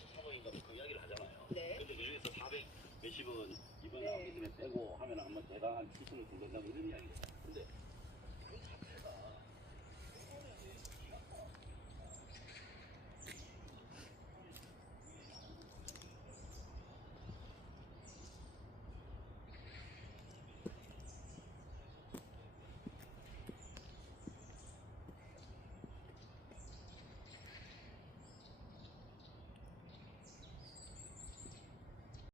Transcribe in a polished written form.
83원인가 그 이야기를 하잖아요. 네. 근데 그 중에서 400 몇십원 이번 네. 나오기 때문에 빼고 하면 아마 대강 한 7천원 정도 된다고 이런 이야기예요. 근데